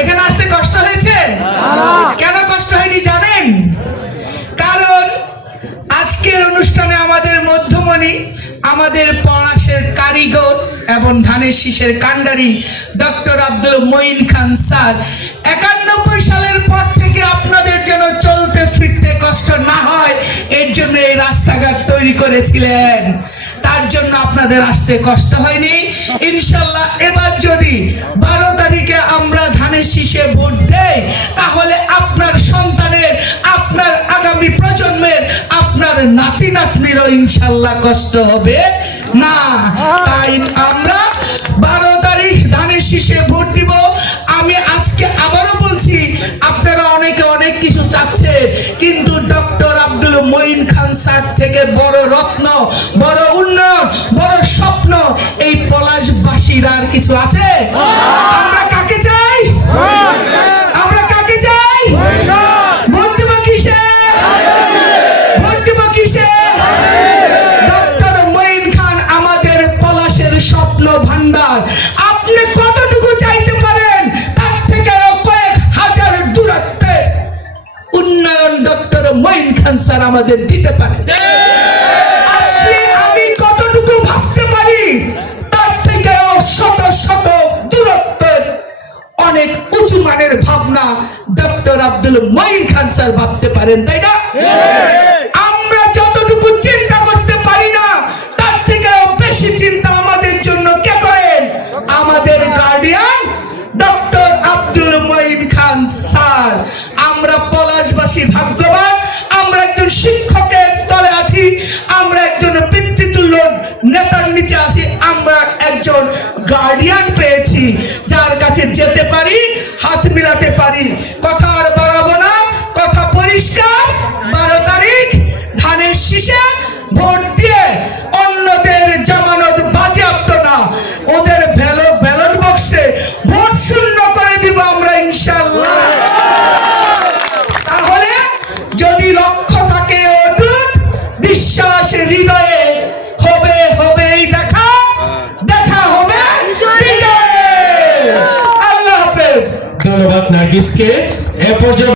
এখানে আসতে কষ্ট হয়েছে? কেন কষ্ট হয়নি জানেন? কারণ আজকের অনুষ্ঠানে আমাদের মধ্যমণি, আমাদের পলাশের কারিগর এবং ধানের শীষের কান্ডারি ডক্টর আব্দুল মঈন খান স্যার 91 সালের পর থেকে আপনাদের জন্য চলতে ফিরতে কষ্ট না হয় এর জন্য এই রাস্তাঘাট তৈরি করেছিলেন। তার জন্য আপনাদের আসতে কষ্ট হয়নি। ইনশাল্লাহ এবার যদি 12 তারিখে আমরা ধানের শীষে ভোট দেই, তাহলে আপনার সন্তানের, আপনার আগামী প্রজন্মের, আপনার নাতি নাতনিরও ইনশাল্লাহ কষ্ট হবে না। তাই আমরা 12 তারিখ ধানের শীষে ভোট দিব। আমি আজকে আবারও বলছি, আপনারা অনেকে অনেক কিছু চাচ্ছে, কিন্তু ডক্টর আব্দুল মঈন খান স্যার থেকে বড় রত্ন, বড় উন্নয়ন, বড় স্বপ্ন এই পলাশবাসীর আর কিছু আছে? আমরা কাকে চাই? আমরা কাকে চাই? ভোট দেব কিসে? ভোট দেব কিসে? ডক্টর মঈন খান আমাদের পলাশের স্বপ্ন ভান্ডার। আপনি কতটুকু চাইতে পারেন? তার থেকে কয়েক হাজার দূরত্বের উন্নয়ন ডক্টর মঈন খান স্যার আমাদের দিতে পারে। আমি কতটুকু ভাবতে পারি? তার থেকে শত শত দূরত্বের অনেক উঁচু মানের ভাবনা ডক্টর আব্দুল মঈন খান স্যার ভাবতে পারেন, তাই না? আমরা যতটুকু চিন্তা করতে পারি না, তার থেকে বেশি চিন্তা আমাদের জন্য কে করেন? আমাদের গার্ডিয়ান ডক্টর আব্দুল মঈন খান স্যার। আমরা পলাশবাসী ভাগ্যবান, আমরা একজন শিক্ষকের তলে আছি, আমরা একজন পিতৃতুল্য নেতার নিচে আছি, আমরা একজন গার্ডিয়ান পেয়েছি যার কাছে যেতে পারি, হাত মিলাতে পারি। কথা আর বাড়াবো না, কথা পরিষ্কার। 12 তারিখ ধানের শীষে ভোট দিয়ে অন্যদের জামানত বাজেয়াপ্ত না, ওদের ব্যালট বক্সে ভোট শূন্য করে দিব আমরা ইনশাআল্লাহ। তাহলে যদি লক্ষ্য থাকে অটুট, বিশ্বাস হৃদয়ে, হবে হবেই দেখা, দেখা হবে বিজয়। আল্লাহ হাফেজ। ধন্যবাদ নার্গিসকে। এ পর্যায়ে